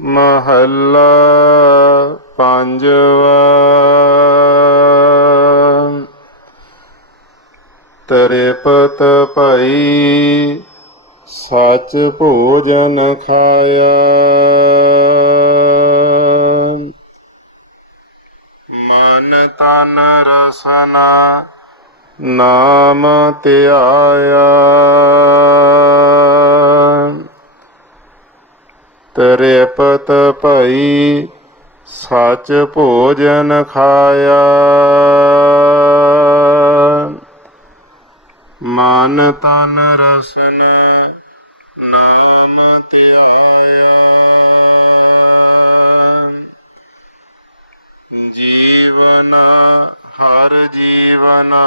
ਮਹੱਲਾ ਪੰਜਵਾ। ਤ੍ਰਿਪਤ ਭਈ ਸਚ ਭੋਜਨ ਖਾਇਆ। ਮਨ ਤਨ ਰਸਨਾ ਨਾਮ ਧਿਆਇਆ। ਤ੍ਰਿਪਤ ਭਈ ਸਚ ਭੋਜਨ ਖਾਇਆ। ਮਨ ਤਨ ਰਸਨ ਨਾਮ ਧਿਆਇਆ। ਜੀਵਨ ਹਰ ਜੀਵਨਾ।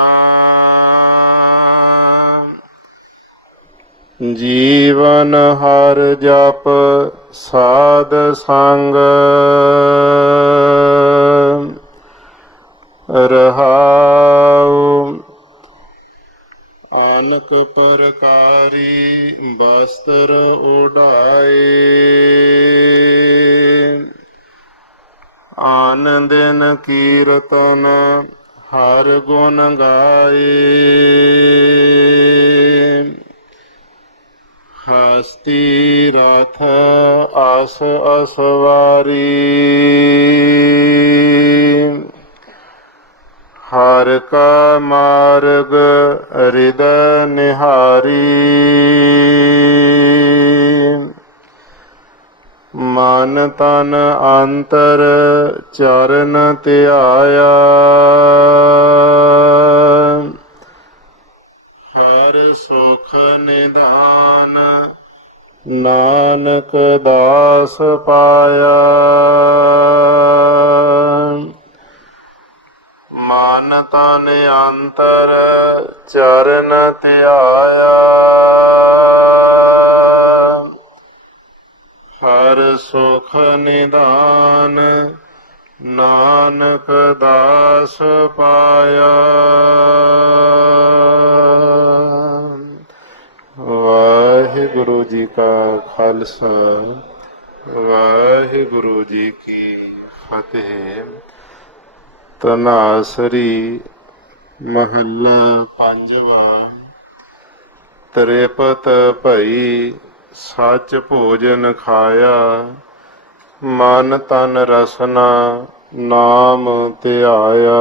ਜੀਵਨ ਹਰ ਜਪ ਸਾਧ ਸੰਗ। ਰਹਾਉ ਆਨਕ ਪ੍ਰਕਾਰੀ ਬਸਤਰ ਉਡਾਏ। ਆਨੰਦਨ ਕੀਰਤਨ ਹਰ ਗੁਣ ਗਾਏ। ਹਸਤੀ ਰਥ ਆਸ ਅਸਵਾਰੀ ਹਰ ਕਾ ਮਾਰਗ ਹਿਰਦੈ ਨਿਹਾਰੀ ਮਨ ਤਨ ਅੰਤਰ ਚਰਨ ਧਿਆਇਆ ਨਾਨਕ ਦਾਸ ਪਾਇਆ। ਮਨ ਤਨ ਅੰਤਰ ਚਰਨ ਧਿਆਇਆ। ਹਰ ਸੁਖ ਨਿਦਾਨ ਨਾਨਕ ਦਾਸ ਪਾਇਆ। ਵਾਹਿਗੁਰੂ ਜੀ ਕਾ ਖਾਲਸਾ, ਵਾਹਿਗੁਰੂ ਜੀ ਕੀ ਫਤਿਹ। ਤਨਾਸਰੀ ਮਹੱਲਾ ਪੰਜਵਾ, ਤ੍ਰਿਪਤ ਭਈ ਸੱਚ ਭੋਜਨ ਖਾਇਆ, ਮਨ ਤਨ ਰਸਨਾ ਨਾਮ ਧਿਆਇਆ।